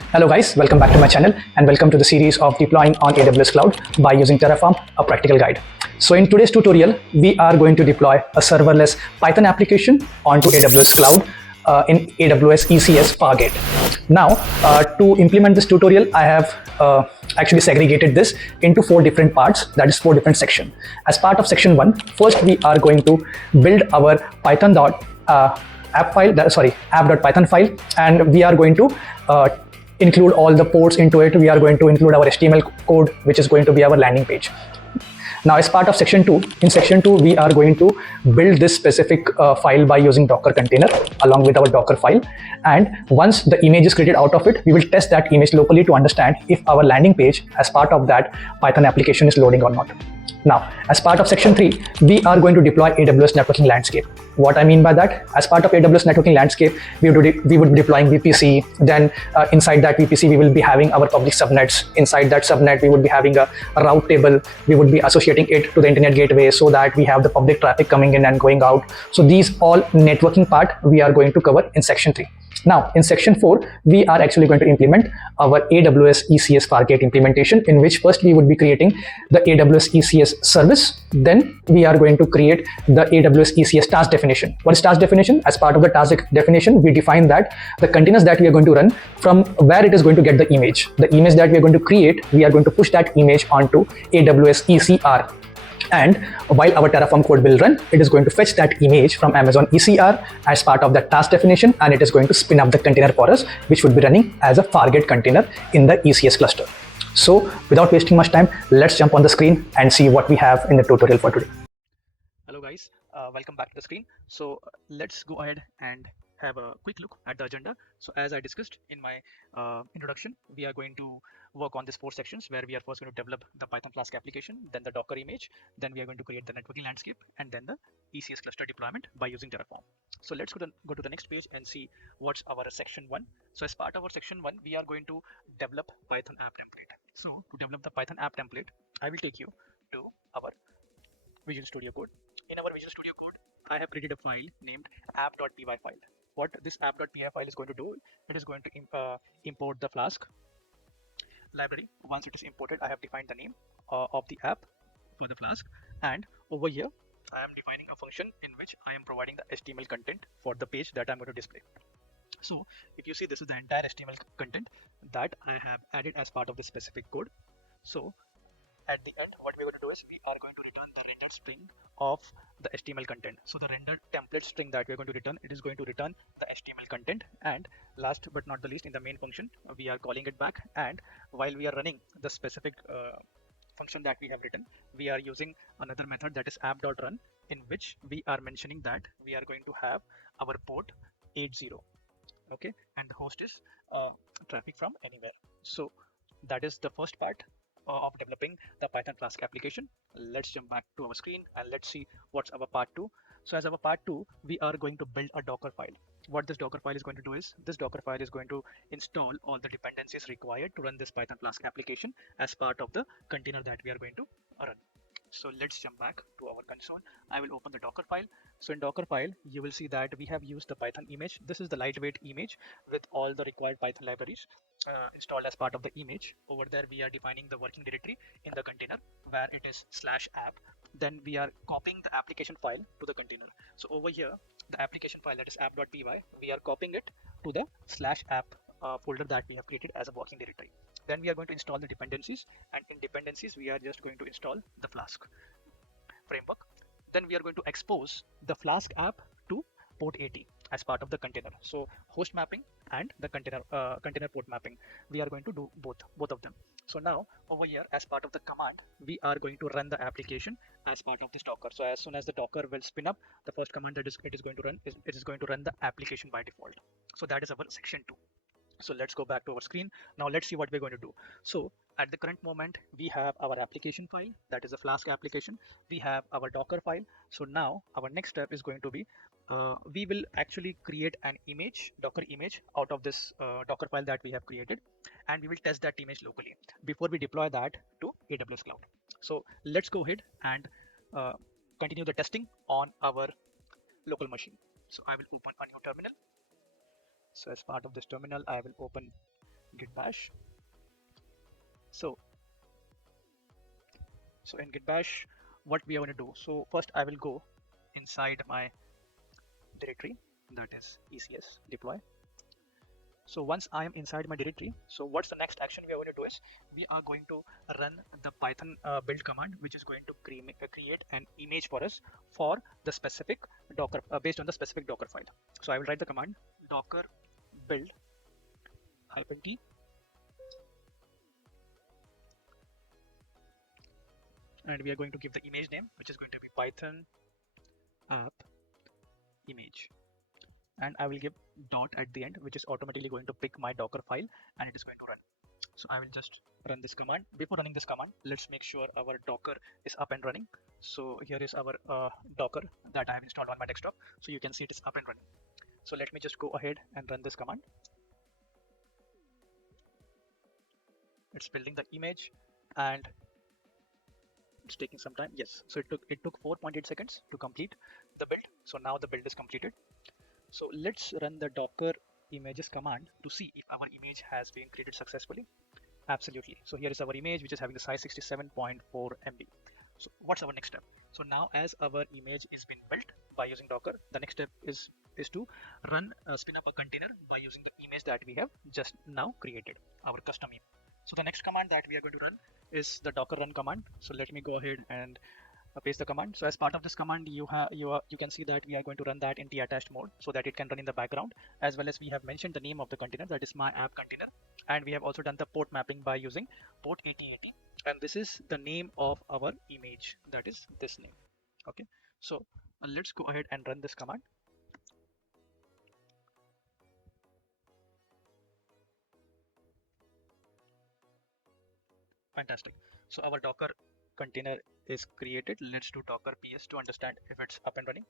Hello guys, welcome back to my channel and welcome to the series of deploying on AWS Cloud by using Terraform, a practical guide. So in today's tutorial, we are going to deploy a serverless Python application onto AWS Cloud in AWS ECS Farget. Now, to implement this tutorial, I have actually segregated this into 4 different parts, that is 4 different sections. As part of section 1, first we are going to build our app.python file, and we are going to include all the ports into it. We are going to include our HTML code, which is going to be our landing page. Now, as part of section 2, in section 2, we are going to build this specific file by using Docker container along with our Docker file. And once the image is created out of it, we will test that image locally to understand if our landing page as part of that Python application is loading or not. Now, as part of section 3, we are going to deploy AWS networking landscape. What I mean by that, as part of AWS networking landscape, we would be deploying VPC. Then inside that VPC, we will be having our public subnets. Inside that subnet, we would be having a route table. We would be associating it to the internet gateway so that we have the public traffic coming in and going out. So these all networking part we are going to cover in section 3. Now, in section 4, we are actually going to implement our AWS ECS Fargate implementation, in which first we would be creating the AWS ECS service. Then we are going to create the AWS ECS task definition. What is task definition? As part of the task definition, we define that the containers that we are going to run, from where it is going to get the image. The image that we are going to create, we are going to push that image onto AWS ECR. And while our Terraform code will run, it is going to fetch that image from Amazon ECR as part of that task definition, and it is going to spin up the container for us, which would be running as a Fargate container in the ECS cluster. So without wasting much time, let's jump on the screen and see what we have in the tutorial for today. Hello guys, welcome back to the screen. So let's go ahead and have a quick look at the agenda. So as I discussed in my introduction, we are going to work on these 4 sections, where we are first going to develop the Python Flask application, then the Docker image, then we are going to create the networking landscape, and then the ECS cluster deployment by using Terraform. So let's go to the next page and see what's our section 1. So as part of our section 1, we are going to develop Python app template. So to develop the Python app template, I will take you to our Visual Studio Code. In our Visual Studio Code, I have created a file named app.py file. What this app.py file is going to do, it is going to import the Flask library. Once it is imported, I have defined the name of the app for the Flask, and over here I am defining a function in which I am providing the HTML content for the page that I'm going to display. So if you see, this is the entire HTML content that I have added as part of this specific code. So at the end, what we're going to do is we are going to return the rendered string of the HTML content. So the rendered template string that we're going to return, it is going to return the HTML content. And last but not the least, in the main function, we are calling it back. And while we are running the specific function that we have written, we are using another method, that is app.run, in which we are mentioning that we are going to have our port 80. Okay, and the host is traffic from anywhere. So that is the first part of developing the Python Flask application. Let's jump back to our screen and let's see what's our part 2. So as our part 2, we are going to build a Docker file. What this Docker file is going to do is, this Docker file is going to install all the dependencies required to run this Python Flask application as part of the container that we are going to run. So let's jump back to our console. I will open the Docker file. So in Docker file, you will see that we have used the Python image. This is the lightweight image with all the required Python libraries installed as part of the image. Over there, we are defining the working directory in the container, where it is /app. Then we are copying the application file to the container. So over here, the application file, that is app.py, we are copying it to the /app folder that we have created as a working directory. Then we are going to install the dependencies, and in dependencies, we are just going to install the Flask framework. Then we are going to expose the Flask app to port 80 as part of the container. So host mapping and the container port mapping, we are going to do both of them. So now over here, as part of the command, we are going to run the application as part of this Docker. So as soon as the Docker will spin up, the first command that it is going to run the application by default. So that is our section 2. So let's go back to our screen. Now let's see what we're going to do. So at the current moment, we have our application file, that is a Flask application. We have our Docker file. So now our next step is going to be, we will actually create an image, Docker image, out of this Docker file that we have created, and we will test that image locally before we deploy that to AWS Cloud. So let's go ahead and continue the testing on our local machine. So I will open a new terminal. So as part of this terminal, I will open git bash. So in git bash, what we are going to do, so first I will go inside my directory, that is ECS deploy. So once I am inside my directory, so what's the next action we are going to do is we are going to run the Python build command, which is going to create an image for us for the specific Docker based on the specific Docker file. So I will write the command docker build -t, and we are going to give the image name, which is going to be Python app image, and I will give dot at the end, which is automatically going to pick my Docker file and it is going to run. So I will just run this command. Before running this command, let's make sure our Docker is up and running. So here is our Docker that I have installed on my desktop. So you can see it is up and running. So let me just go ahead and run this command. It's building the image and it's taking some time. Yes, so it took 4.8 seconds to complete the build. So now the build is completed. So let's run the docker images command to see if our image has been created successfully. Absolutely. So here is our image, which is having the size 67.4 MB. So what's our next step? So now as our image is been built by using Docker, the next step is to spin up a container by using the image that we have just now created, our custom image. So the next command that we are going to run is the docker run command. So let me go ahead and paste the command. So as part of this command, you can see that we are going to run that in attached mode so that it can run in the background, as well as we have mentioned the name of the container, that is my app container, and we have also done the port mapping by using port 8080, and this is the name of our image, that is this name. Okay, so let's go ahead and run this command. Fantastic. So our docker container is created. Let's do docker ps to understand if it's up and running.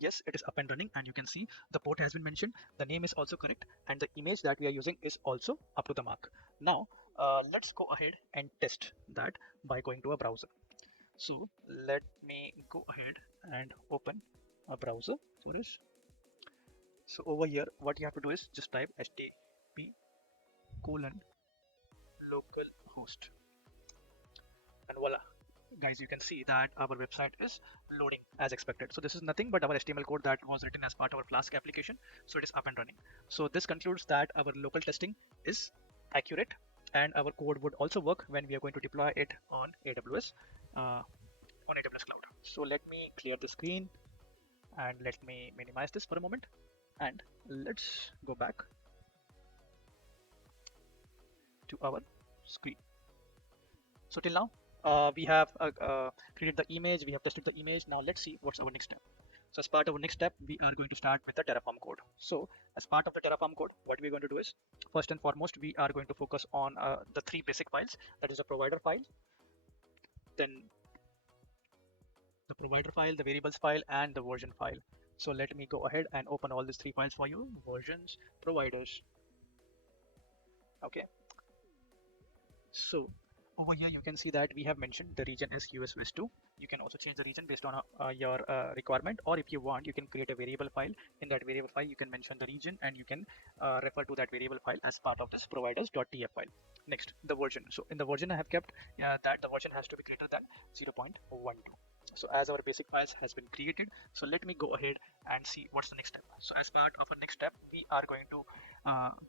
Yes, it is up and running, and you can see the port has been mentioned, the name is also correct, and the image that we are using is also up to the mark. Now let's go ahead and test that by going to a browser. So let me go ahead and open a browser for this. So over here, what you have to do is just type http://localhost, and voila, guys, you can see that our website is loading as expected. So this is nothing but our HTML code that was written as part of our Flask application. So it is up and running. So this concludes that our local testing is accurate, and our code would also work when we are going to deploy it on AWS Cloud. So let me clear the screen and let me minimize this for a moment, and let's go back to our screen. So till now, we have created the image, we have tested the image. Now let's see what's our next step. So as part of our next step, we are going to start with the Terraform code. So as part of the Terraform code, what we're going to do is, first and foremost, we are going to focus on the three basic files, that is the provider file, then the provider file, the variables file, and the version file. So let me go ahead and open all these three files for you: versions, providers. Okay. So over here you can see that we have mentioned the region as US West 2. You can also change the region based on your requirement, or if you want, you can create a variable file. In that variable file, you can mention the region, and you can refer to that variable file as part of this providers.tf file. Next, the version. So in the version, I have kept that the version has to be greater than 0.12. So as our basic files has been created, so let me go ahead and see what's the next step. So as part of our next step, we are going to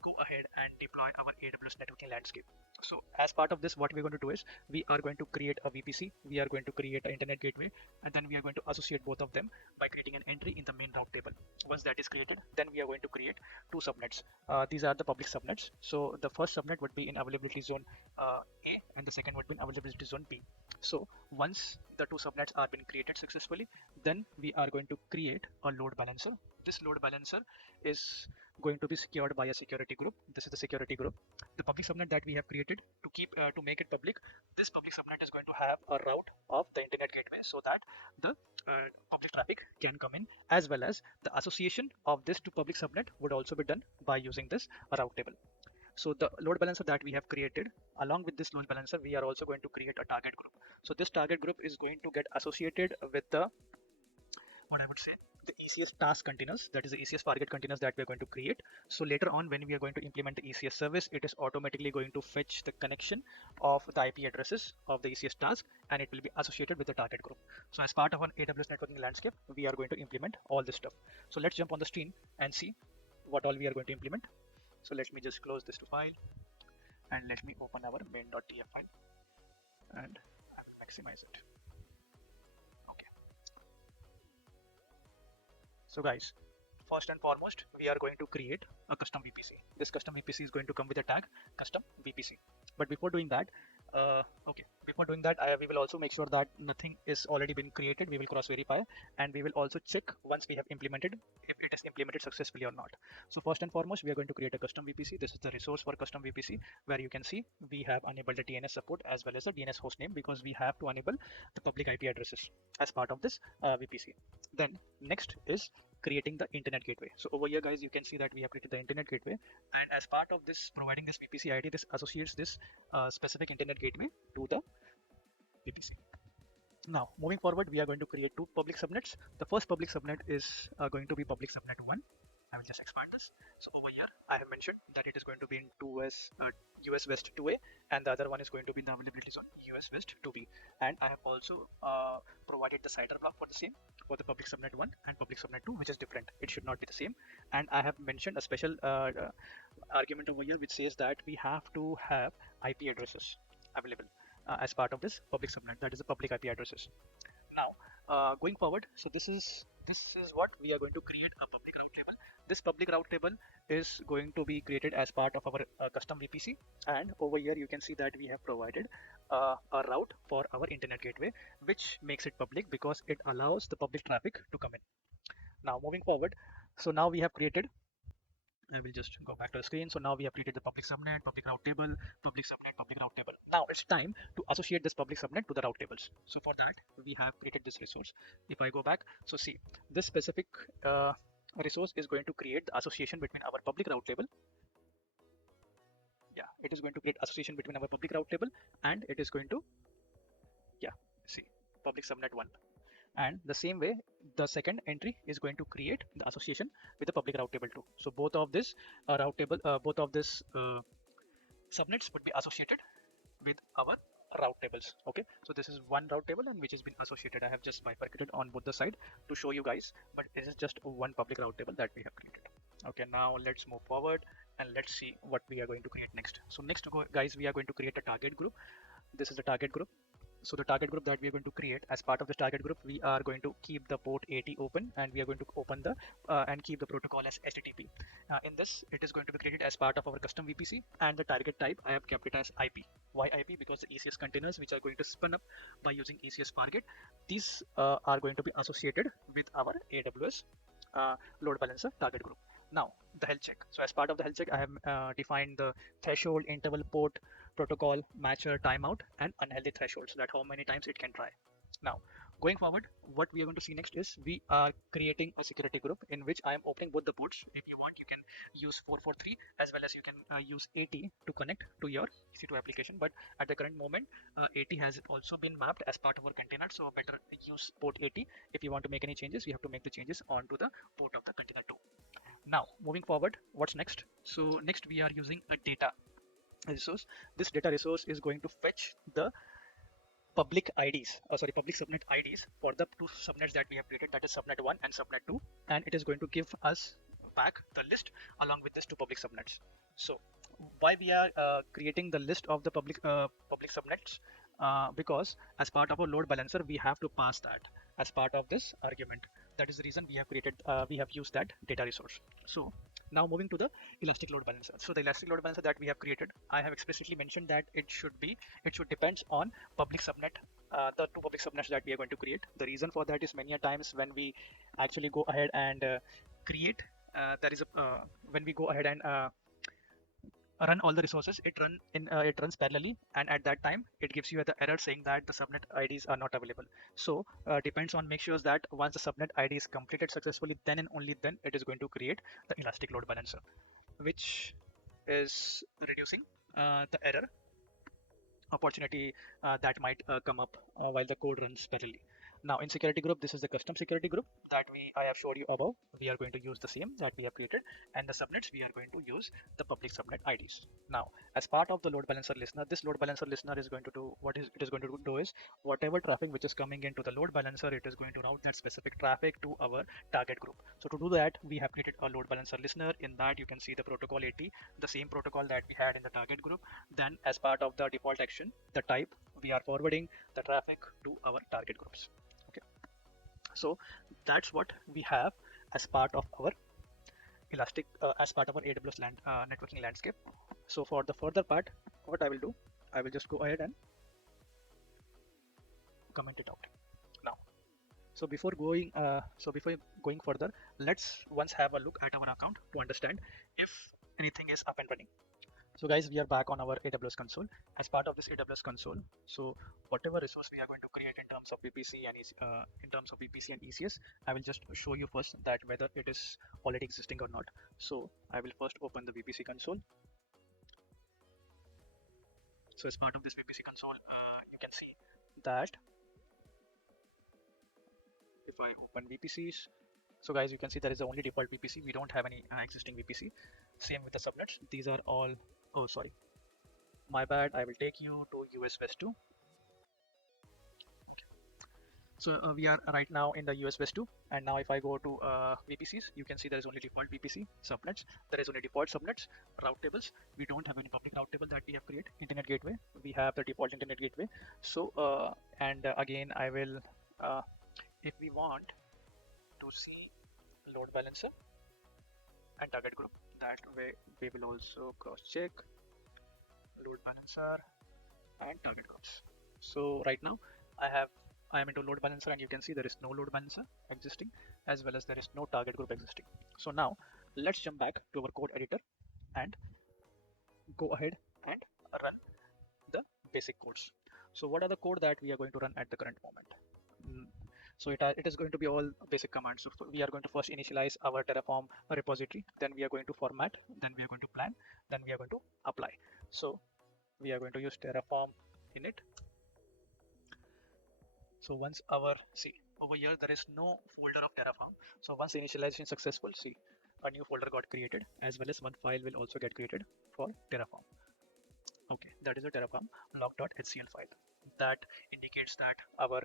go ahead and deploy our AWS networking landscape. So as part of this, what we're going to do is we are going to create a VPC, we are going to create an internet gateway, and then we are going to associate both of them by creating an entry in the main route table. Once that is created, then we are going to create two subnets. These are the public subnets. So the first subnet would be in availability zone A, and the second would be in availability zone B. So once the two subnets are been created successfully, then we are going to create a load balancer. This load balancer is going to be secured by a security group. This is the security group. The public subnet that we have created to make it public, this public subnet is going to have a route of the internet gateway so that the public traffic can come in, as well as the association of this to public subnet would also be done by using this route table. So the load balancer that we have created, along with this load balancer, we are also going to create a target group. So this target group is going to get associated with the, what I would say, the ECS task containers, that is the ECS Farget containers that we're going to create. So later on, when we are going to implement the ECS service, it is automatically going to fetch the connection of the IP addresses of the ECS task, and it will be associated with the target group. So as part of an AWS networking landscape, we are going to implement all this stuff. So let's jump on the screen and see what all we are going to implement. So let me just close this to file, and let me open our main.tf file and maximize it. Okay. So guys, first and foremost, we are going to create a custom VPC. This custom VPC is going to come with a tag custom VPC. But before doing that, we will also make sure that nothing is already been created. We will cross verify, and we will also check once we have implemented if it is implemented successfully or not. So first and foremost, we are going to create a custom VPC. This is the resource for custom VPC, where you can see we have enabled the DNS support as well as the DNS hostname, because we have to enable the public IP addresses as part of this VPC. Then next is creating the internet gateway. So over here, guys, you can see that we have created the internet gateway, and as part of this providing this VPC ID, this associates this specific internet gateway to the VPC. Now moving forward, we are going to create two public subnets. The first public subnet is going to be public subnet 1. I will just expand this. So over here, I have mentioned that it is going to be in US West 2A, and the other one is going to be in the availability zone US West 2B. And I have also provided the CIDR block for the same, for the public subnet 1 and public subnet 2, which is different. It should not be the same. And I have mentioned a special argument over here, which says that we have to have IP addresses available as part of this public subnet, that is the public IP addresses. Now going forward, so this is what we are going to create a public route table. This public route table is going to be created as part of our custom VPC, and over here you can see that we have provided a route for our internet gateway, which makes it public because it allows the public traffic to come in. Now moving forward, so now we have created, I will just go back to the screen. So now we have created the public subnet, public route table, public subnet, public route table. Now it's time to associate this public subnet to the route tables. So for that, we have created this resource. If I go back, so see, this specific resource is going to create the association between our public route table. Yeah, it is going to create association between our public route table, and it is going to, yeah, see, public subnet 1. And the same way, the second entry is going to create the association with the public route table 2. So both of this route table, both of this subnets would be associated with our route tables. Okay, so this is one route table and which has been associated. I have just bifurcated on both the side to show you guys, but this is just one public route table that we have created. Okay, now let's move forward and let's see what we are going to create next. So next, guys, we are going to create a target group. This is the target group. So the target group that we are going to create, as part of this target group, we are going to keep the port 80 open, and we are going to open the and keep the protocol as HTTP. In this, it is going to be created as part of our custom VPC, and the target type I have kept it as IP. Why IP? Because the ECS containers which are going to spin up by using ECS Farget, these are going to be associated with our AWS load balancer target group. Now the health check. So as part of the health check, I have defined the threshold, interval, port, protocol, matcher, timeout, and unhealthy threshold, so that how many times it can try. Now going forward, what we are going to see next is we are creating a security group in which I am opening both the ports. If you want, you can use 443 as well as you can use 80 to connect to your EC2 application, but at the current moment 80 has also been mapped as part of our container, so better use port 80. If you want to make any changes, you have to make the changes onto the port of the container 2. Now moving forward, what's next? So next we are using a data resource. This data resource is going to fetch the public IDs, public subnet IDs for the two subnets that we have created, that is subnet 1 and subnet 2, and it is going to give us back the list along with these two public subnets. So why we are creating the list of the public subnets? Because as part of our load balancer, we have to pass that as part of this argument. That is the reason we have created, we have used that data resource. So now moving to the elastic load balancer. So the elastic load balancer that we have created, I have explicitly mentioned that it should depend on public subnet, the two public subnets that we are going to create. The reason for that is many a times when we actually go ahead and create, when we go ahead and run all the resources, it runs parallelly, and at that time it gives you the error saying that the subnet IDs are not available. So depends on, make sure that once the subnet ID is completed successfully, then and only then it is going to create the elastic load balancer, which is reducing the error opportunity that might come up while the code runs parallelly. Now in security group, this is the custom security group that I have showed you above. We are going to use the same that we have created, and the subnets we are going to use the public subnet IDs. Now, as part of the load balancer listener, this load balancer listener is going to do it is going to do is whatever traffic which is coming into the load balancer, it is going to route that specific traffic to our target group. So to do that, we have created a load balancer listener. In that, you can see the protocol 80, the same protocol that we had in the target group. Then as part of the default action, the type, we are forwarding the traffic to our target groups. Okay, so that's what we have as part of our as part of our AWS networking landscape. So for the further part, what I will do, I will just go ahead and comment it out now. So before going further, let's once have a look at our account to understand if anything is up and running. So guys, we are back on our AWS console. As part of this AWS console, so whatever resource we are going to create in terms of VPC and ECS, I will just show you first that whether it is already existing or not. So I will first open the VPC console. So as part of this VPC console, you can see that if I open VPCs, so guys, you can see there is the only default VPC. We don't have any existing VPC. Same with the subnets. These are all, oh sorry, my bad. I will take you to US West 2. Okay. So we are right now in the US West 2, and now if I go to VPCs, you can see there is only default VPC, subnets. There is only default subnets, route tables. We don't have any public route table that we have created. Internet gateway, we have the default internet gateway. So again, I will, if we want to see load balancer and target group, that way we will also cross check load balancer and target groups. So right now I am into load balancer, and you can see there is no load balancer existing, as well as there is no target group existing. So now let's jump back to our code editor and go ahead and run the basic codes. So what are the code that we are going to run at the current moment? So it is going to be all basic commands. So we are going to first initialize our Terraform repository, then we are going to format, then we are going to plan, then we are going to apply. So we are going to use Terraform init. So once see over here, there is no folder of Terraform. So once initialization is successful, see a new folder got created, as well as one file will also get created for Terraform. Okay, that is a Terraform log.html file. That indicates that our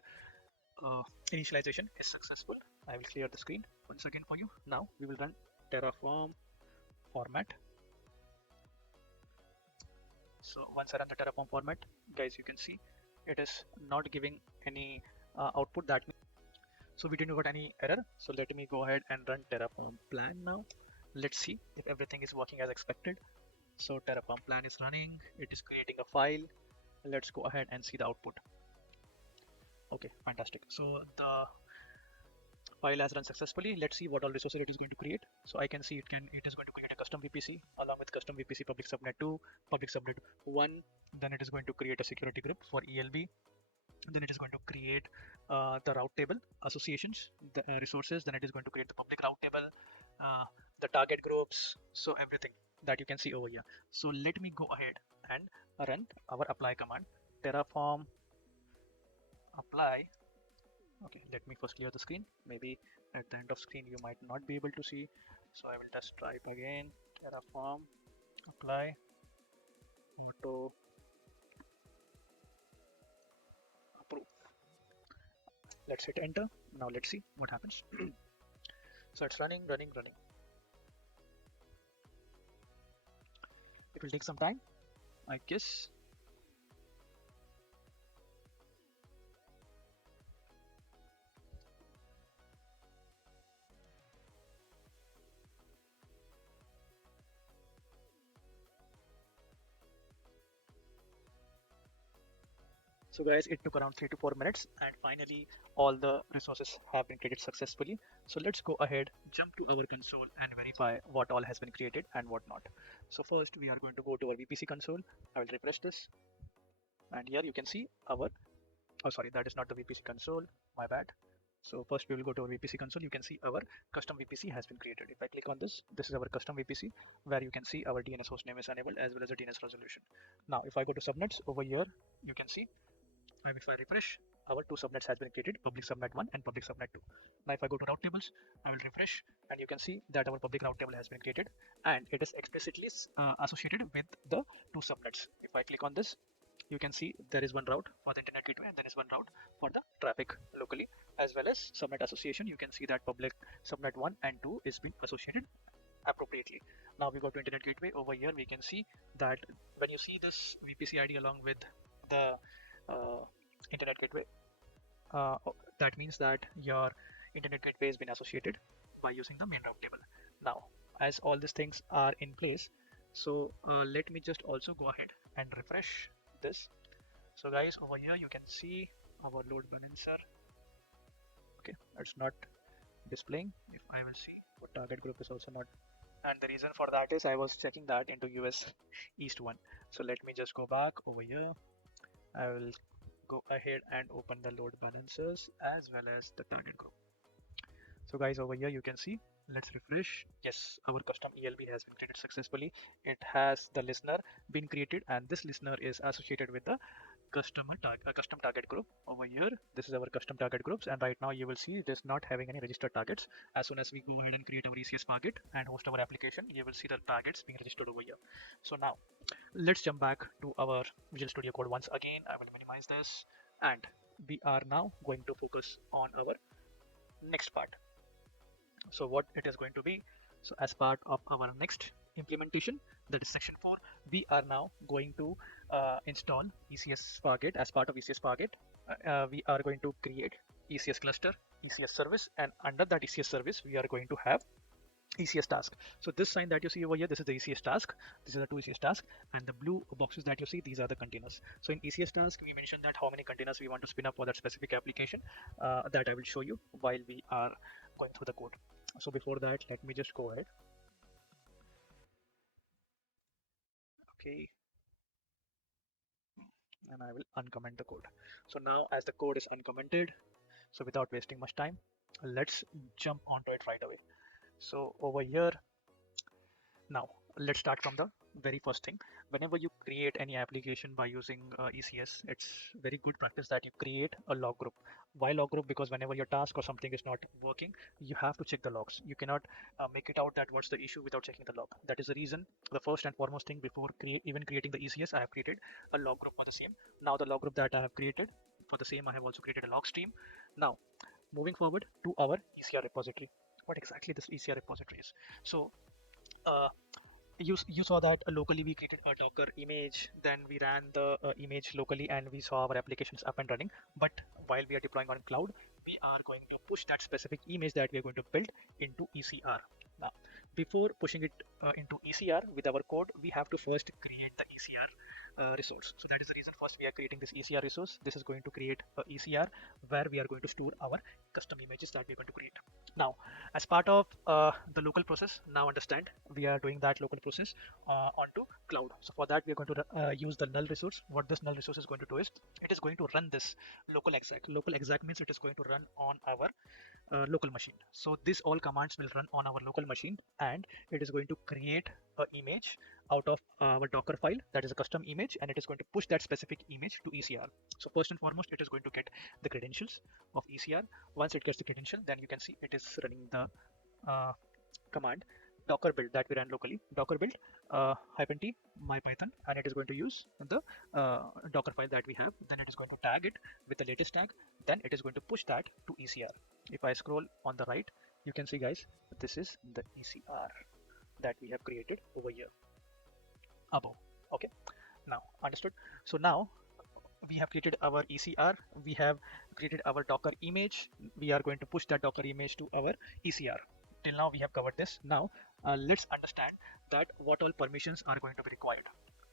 initialization is successful. I will clear the screen once again for you. Now we will run Terraform format. So once I run the Terraform format, guys, you can see it is not giving any output. That means, so we didn't got any error. So let me go ahead and run Terraform plan now. Let's see if everything is working as expected. So Terraform plan is running. It is creating a file. Let's go ahead and see the output. Okay, fantastic. So the file has run successfully. Let's see what all resources it is going to create. So I can see it is going to create a custom VPC along with custom VPC public subnet 2, public subnet 1. Then it is going to create a security group for ELB. Then it is going to create the route table associations, the resources. Then it is going to create the public route table, the target groups. So everything that you can see over here. So let me go ahead and run our apply command. Terraform apply. Okay, let me first clear the screen. Maybe at the end of screen you might not be able to see, so I will just type again Terraform apply auto approve. Let's hit enter. Now let's see what happens. So it's running. It will take some time, I guess. So guys, it took around 3 to 4 minutes, and finally all the resources have been created successfully. So let's go ahead, jump to our console and verify what all has been created and what not. So first we are going to go to our VPC console. I will refresh this, and here you can see our, oh sorry, that is not the VPC console, my bad. So first we will go to our VPC console. You can see our custom VPC has been created. If I click on this is our custom VPC, where you can see our DNS hostname is enabled as well as the DNS resolution. Now if I go to subnets over here, you can see, if I refresh, our two subnets has been created, public subnet 1 and public subnet 2. Now if I go to route tables, I will refresh and you can see that our public route table has been created and it is explicitly associated with the two subnets. If I click on this, you can see there is one route for the internet gateway and there is one route for the traffic locally, as well as subnet association. You can see that public subnet 1 and 2 is being associated appropriately. Now we go to internet gateway. Over here we can see that when you see this VPC ID along with the internet gateway, that means that your internet gateway has been associated by using the main route table. Now as all these things are in place, so let me just also go ahead and refresh this. So guys, over here you can see our load balancer. Okay, it's not displaying. If I will see, our target group is also not, and the reason for that is I was checking that into US East 1. So let me just go back over here. I will go ahead and open the load balancers as well as the target group. So guys, over here you can see, let's refresh. Yes, our custom ELB has been created successfully. It has the listener been created and this listener is associated with the custom target group. Over here this is our custom target groups, and right now you will see it is not having any registered targets. As soon as we go ahead and create our ECS Farget and host our application, you will see the targets being registered over here. So now let's jump back to our Visual Studio Code once again. I will minimize this and we are now going to focus on our next part. So what it is going to be, so as part of our next implementation, that is section 4, we are now going to install ECS Farget. As part of ECS Farget, we are going to create ECS cluster, ECS service, and under that ECS service we are going to have ECS task. So this sign that you see over here, this is the ECS task, this is the two ECS task, and the blue boxes that you see, these are the containers. So in ECS task we mentioned that how many containers we want to spin up for that specific application, that I will show you while we are going through the code. So before that, let me just go ahead. Okay, and I will uncomment the code. So now as the code is uncommented, so without wasting much time, let's jump onto it right away. So over here, now let's start from the very first thing. Whenever you create any application by using ECS, it's very good practice that you create a log group. Why log group? Because whenever your task or something is not working, you have to check the logs. You cannot make it out that what's the issue without checking the log. That is the reason, the first and foremost thing, before even creating the ECS, I have created a log group for the same. Now the log group that I have created for the same, I have also created a log stream. Now moving forward to our ECR repository. What exactly this ECR repository is? So you saw that locally we created a Docker image, then we ran the image locally and we saw our applications up and running. But while we are deploying on cloud, we are going to push that specific image that we are going to build into ECR. Now, before pushing it into ECR with our code, we have to first create the ECR resource. So that is the reason first we are creating this ECR resource. This is going to create a ECR where we are going to store our custom images that we're going to create. Now, as part of the local process, now understand we are doing that local process onto cloud. So for that, we are going to use the null resource. What this null resource is going to do is it is going to run this local exec. Local exec means it is going to run on our local machine. So this all commands will run on our local machine and it is going to create an image out of our Docker file that is a custom image, and it is going to push that specific image to ECR. So first and foremost, it is going to get the credentials of ECR. Once it gets the credential, then you can see it is running the command docker build that we ran locally, docker build -t my Python, and it is going to use the Docker file that we have. Then it is going to tag it with the latest tag. Then it is going to push that to ECR. If I scroll on the right, you can see, guys, this is the ECR that we have created over here above. Okay, now understood. So now we have created our ECR, we have created our Docker image, we are going to push that Docker image to our ECR. Till now we have covered this. Now let's understand that what all permissions are going to be required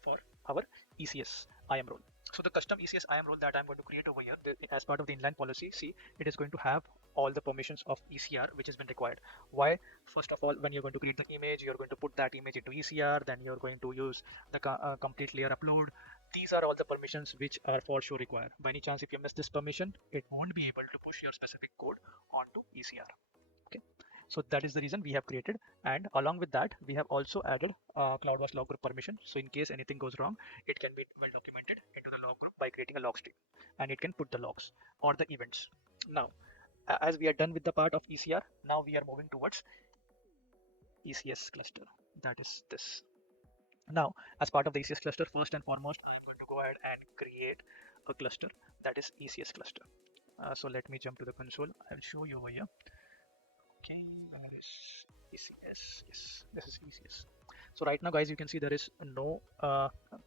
for our ECS IAM role. So the custom ECS IAM role that I'm going to create over here, as part of the inline policy, see, it is going to have all the permissions of ECR which has been required. Why? First of all, when you're going to create the image, you're going to put that image into ECR, then you're going to use the complete layer upload. These are all the permissions which are for sure required. By any chance, if you miss this permission, it won't be able to push your specific code onto ECR. Okay. So that is the reason we have created, and along with that we have also added CloudWatch log group permission. So in case anything goes wrong, it can be well documented into the log group by creating a log stream, and it can put the logs or the events. Now as we are done with the part of ECR, now we are moving towards ECS cluster, that is this. Now as part of the ECS cluster, first and foremost I'm going to go ahead and create a cluster, that is ECS cluster. So let me jump to the console. I'll show you over here. Okay, where is ECS? Yes, this is ECS. So right now guys, you can see there is no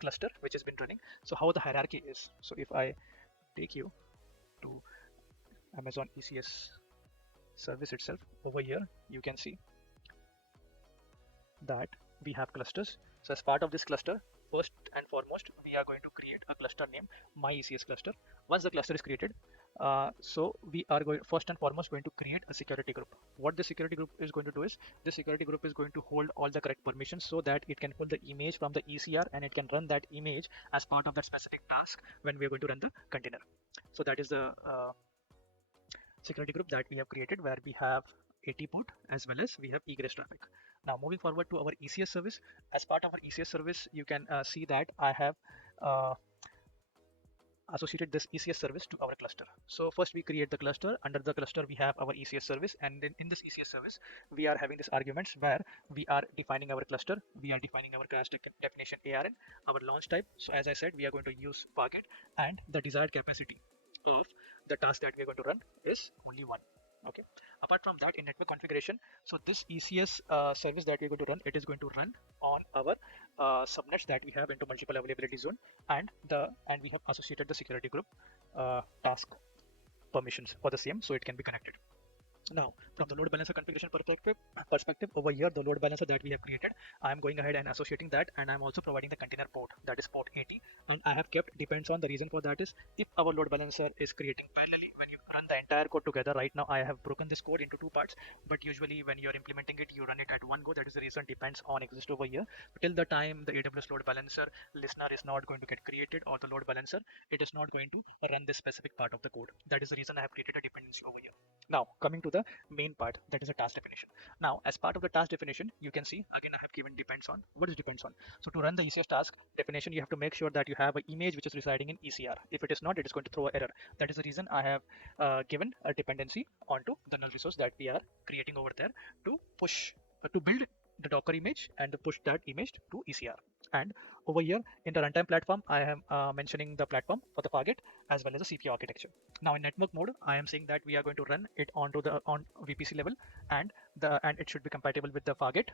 cluster which has been running. So how the hierarchy is, so if I take you to Amazon ECS service itself, over here you can see that we have clusters. So as part of this cluster, first and foremost we are going to create a cluster named my ECS cluster. Once the cluster is created, so we are going first and foremost going to create a security group. What the security group is going to do is, the security group is going to hold all the correct permissions so that it can pull the image from the ECR and it can run that image as part of that specific task when we are going to run the container. So that is the security group that we have created, where we have AT port as well as we have egress traffic. Now moving forward to our ECS service, as part of our ECS service, you can see that I have associated this ECS service to our cluster. So first we create the cluster. Under the cluster we have our ECS service, and then in this ECS service we are having these arguments where we are defining our cluster, we are defining our class definition ARN, our launch type. So as I said, we are going to use Farget, and the desired capacity of the task that we are going to run is only one. Okay, apart from that, in network configuration, so this ECS service that we're going to run, it is going to run on our subnets that we have into multiple availability zone, and we have associated the security group task permissions for the same, so it can be connected. Now from the load balancer configuration perspective over here, the load balancer that we have created, I am going ahead and associating that, and I'm also providing the container port, that is port 80, and I have kept depends on. The reason for that is, if our load balancer is creating parallelly, when you run the entire code together, right now I have broken this code into two parts, but usually when you're implementing it, you run it at one go. That is the reason depends on exist over here. Till the time the AWS load balancer listener is not going to get created, or the load balancer, it is not going to run this specific part of the code. That is the reason I have created a dependency over here. Now coming to the main part, that is a task definition. Now as part of the task definition, you can see again I have given depends on. What is depends on? So to run the ECS task definition, you have to make sure that you have an image which is residing in ECR. If it is not, it is going to throw an error. That is the reason I have given a dependency onto the null resource that we are creating over there to push to build the Docker image and to push that image to ECR. And over here in the runtime platform, I am mentioning the platform for the Farget as well as the CPU architecture. Now in network mode, I am saying that we are going to run it onto the on VPC level, and it should be compatible with the Farget.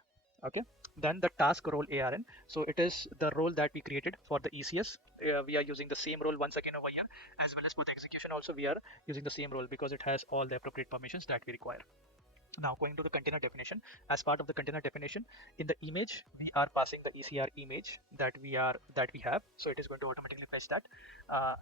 Okay, then the task role ARN, so it is the role that we created for the ECS. We are using the same role once again over here, as well as for the execution also we are using the same role because it has all the appropriate permissions that we require. Now going to the container definition, as part of the container definition, in the image we are passing the ECR image that we have, so it is going to automatically fetch that,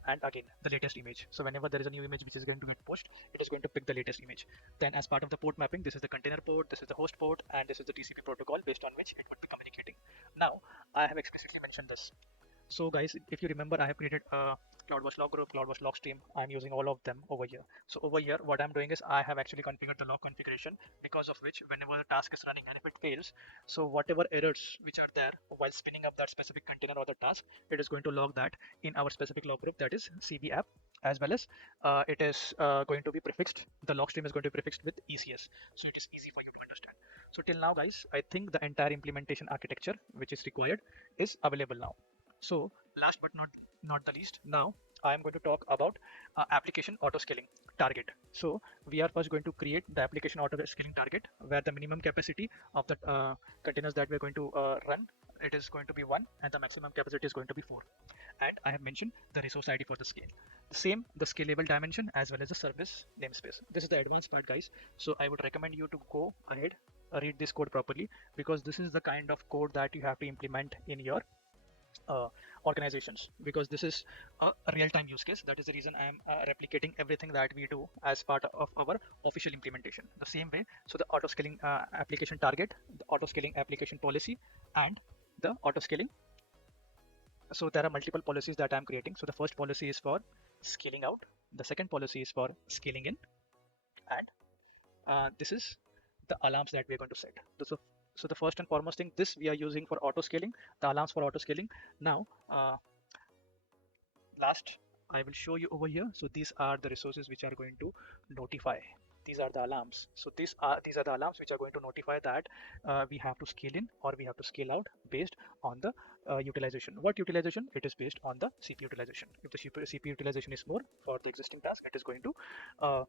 and again the latest image. So whenever there is a new image which is going to get pushed, it is going to pick the latest image. Then as part of the port mapping, this is the container port, this is the host port, and this is the TCP protocol based on which it would be communicating. Now I have explicitly mentioned this. So guys, if you remember, I have created a CloudWatch log group, CloudWatch log stream. I'm using all of them over here. So over here, what I'm doing is I have actually configured the log configuration, because of which whenever the task is running and if it fails, so whatever errors which are there while spinning up that specific container or the task, it is going to log that in our specific log group, that is CB app, as well as it is going to be prefixed. The log stream is going to be prefixed with ECS, so it is easy for you to understand. So till now guys, I think the entire implementation architecture which is required is available now. So last but not the least, now I am going to talk about application auto scaling target. So we are first going to create the application auto scaling target, where the minimum capacity of the containers that we're going to run, it is going to be 1, and the maximum capacity is going to be 4. And I have mentioned the resource ID for the scale. The same, the scalable dimension as well as the service namespace. This is the advanced part guys. So I would recommend you to go ahead, read this code properly, because this is the kind of code that you have to implement in your organizations, because this is a real-time use case. That is the reason I am replicating everything that we do as part of our official implementation the same way. So the auto scaling application target, the auto scaling application policy, and the auto scaling. So there are multiple policies that I'm creating. So the first policy is for scaling out, the second policy is for scaling in, and this is the alarms that we're going to set. So the first and foremost thing, this we are using for auto scaling, the alarms for auto scaling. Now, last I will show you over here. So these are the resources which are going to notify. These are the alarms. So these are the alarms which are going to notify that we have to scale in or we have to scale out based on the utilization. What utilization? It is based on the CPU utilization. If the CPU utilization is more for the existing task, it is going to go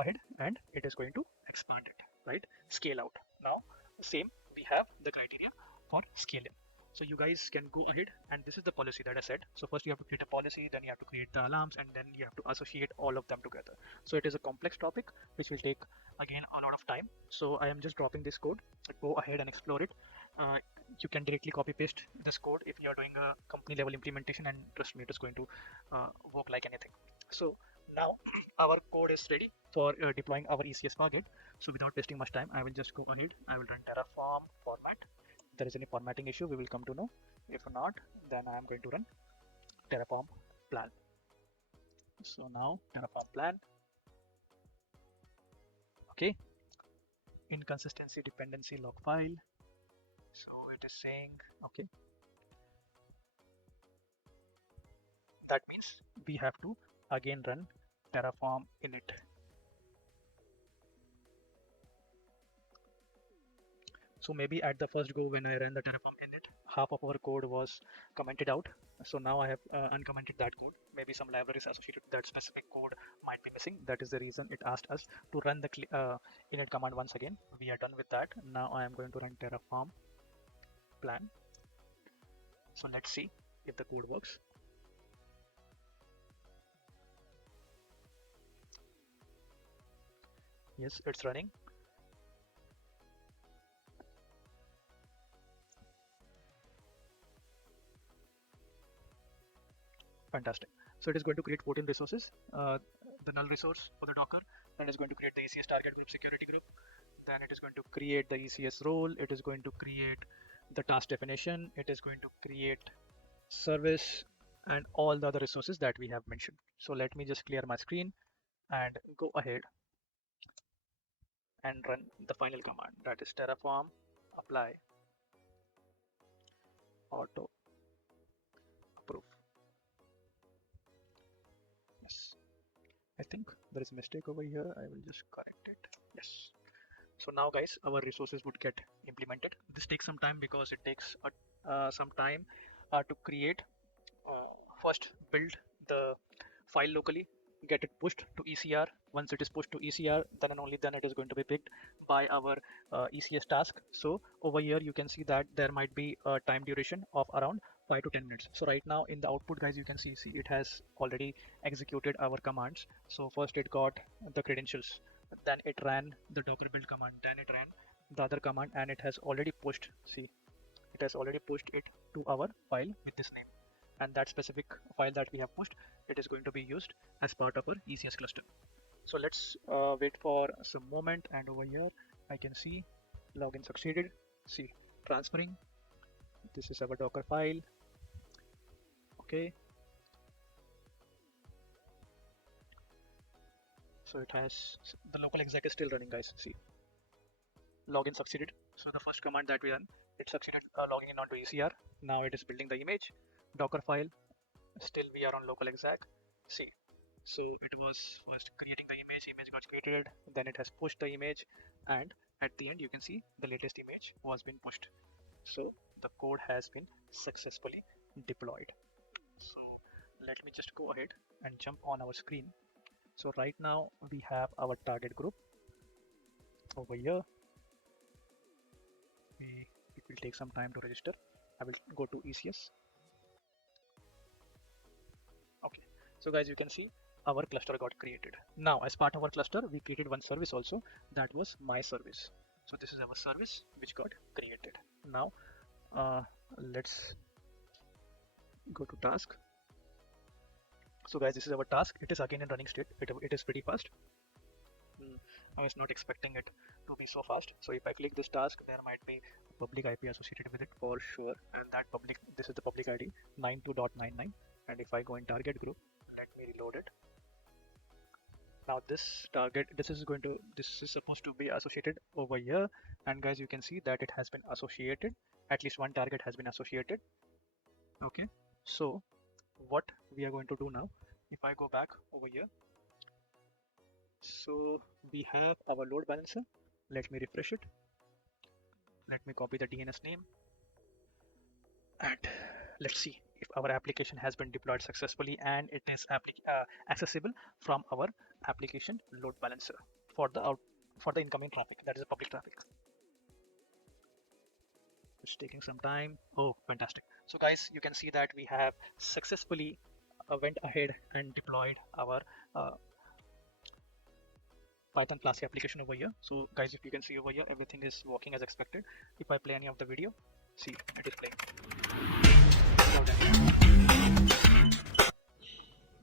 ahead and it is going to expand it, right? Scale out. Now, same we have the criteria for scale in. So you guys can go ahead, and this is the policy that I said. So first you have to create a policy, then you have to create the alarms, and then you have to associate all of them together. So it is a complex topic which will take again a lot of time. So I am just dropping this code. Go ahead and explore it. You can directly copy paste this code if you are doing a company level implementation, and trust me, it is going to work like anything. So now our code is ready for deploying our ECS Farget. So without wasting much time, I will just go ahead. I will run Terraform format. If there is any formatting issue, we will come to know. If not, then I am going to run Terraform plan. So now Terraform plan. Okay. Inconsistency dependency log file. So it is saying, okay. That means we have to again run Terraform init. So maybe at the first go when I ran the Terraform init, half of our code was commented out. So now I have uncommented that code. Maybe some libraries associated with that specific code might be missing. That is the reason it asked us to run the init command once again. We are done with that. Now I am going to run Terraform plan. So let's see if the code works. Yes, it's running. Fantastic. So it is going to create 14 resources. The null resource for the Docker, then it is going to create the ECS target group security group, then it is going to create the ECS role, it is going to create the task definition, it is going to create service, and all the other resources that we have mentioned. So let me just clear my screen and go ahead and run the final command, that is Terraform apply auto approve. Yes, I think there is a mistake over here. I will just correct it. Yes. So now guys, our resources would get implemented. This takes some time because it takes some time to create, first build the file locally, get it pushed to ECR. Once it is pushed to ECR, then and only then it is going to be picked by our ECS task. So over here you can see that there might be a time duration of around 5 to 10 minutes. So right now in the output guys, you can see it has already executed our commands. So first it got the credentials, then it ran the docker build command, then it ran the other command, and it has already pushed, see, it has already pushed it to our file with this name. And that specific file that we have pushed, it is going to be used as part of our ECS cluster. So let's wait for some moment, and over here I can see login succeeded. See, transferring. This is our Docker file. Okay. So it has, the local exec is still running guys. See, login succeeded. So the first command that we run, it succeeded logging in onto ECR. Now it is building the image, Docker file. Still we are on local exec. See, so it was first creating the image got created, then it has pushed the image, and at the end you can see the latest image was been pushed. So the code has been successfully deployed. So let me just go ahead and jump on our screen. So right now we have our target group over here. It will take some time to register. I will go to ECS. Okay, so guys, you can see our cluster got created. Now as part of our cluster, we created one service also, that was my service. So this is our service which got created. Now let's go to task. So guys, this is our task. It is again in running state. It is pretty fast. I was not expecting it to be so fast. So if I click this task, there might be a public IP associated with it for sure, and that public, this is the public ID 92.99. and if I go in target group, let me reload it. Now this target, this is supposed to be associated over here, and guys, you can see that it has been associated. At least one target has been associated. Okay, so what we are going to do now, if I go back over here, so we have our load balancer. Let me refresh it. Let me copy the DNS name, and let's see if our application has been deployed successfully and it is accessible from our application load balancer for the incoming traffic, that is the public traffic. It's taking some time. Oh, fantastic. So guys, you can see that we have successfully went ahead and deployed our Python Flask application over here. So guys, if you can see over here, everything is working as expected. If I play any of the video, see, it is playing.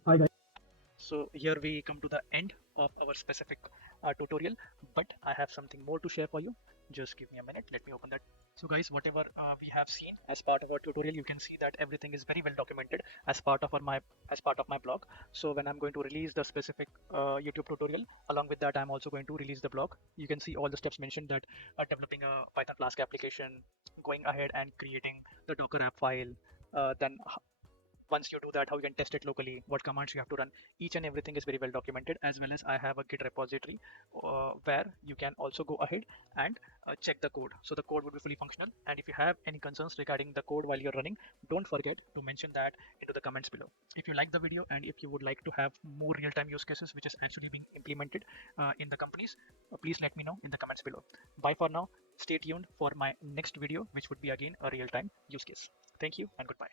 Hi guys. So here we come to the end of our specific tutorial, but I have something more to share for you. Just give me a minute, let me open that. So guys, whatever we have seen as part of our tutorial, you can see that everything is very well documented as part of my blog. So when I'm going to release the specific YouTube tutorial, along with that I'm also going to release the blog. You can see all the steps mentioned, that developing a Python Flask application, going ahead and creating the Docker app file, then once you do that, how you can test it locally, what commands you have to run. Each and everything is very well documented, as well as I have a Git repository where you can also go ahead and check the code. So the code would be fully functional, and if you have any concerns regarding the code while you're running, don't forget to mention that into the comments below. If you like the video and if you would like to have more real-time use cases which is actually being implemented in the companies, please let me know in the comments below. Bye for now. Stay tuned for my next video, which would be again a real-time use case. Thank you and goodbye.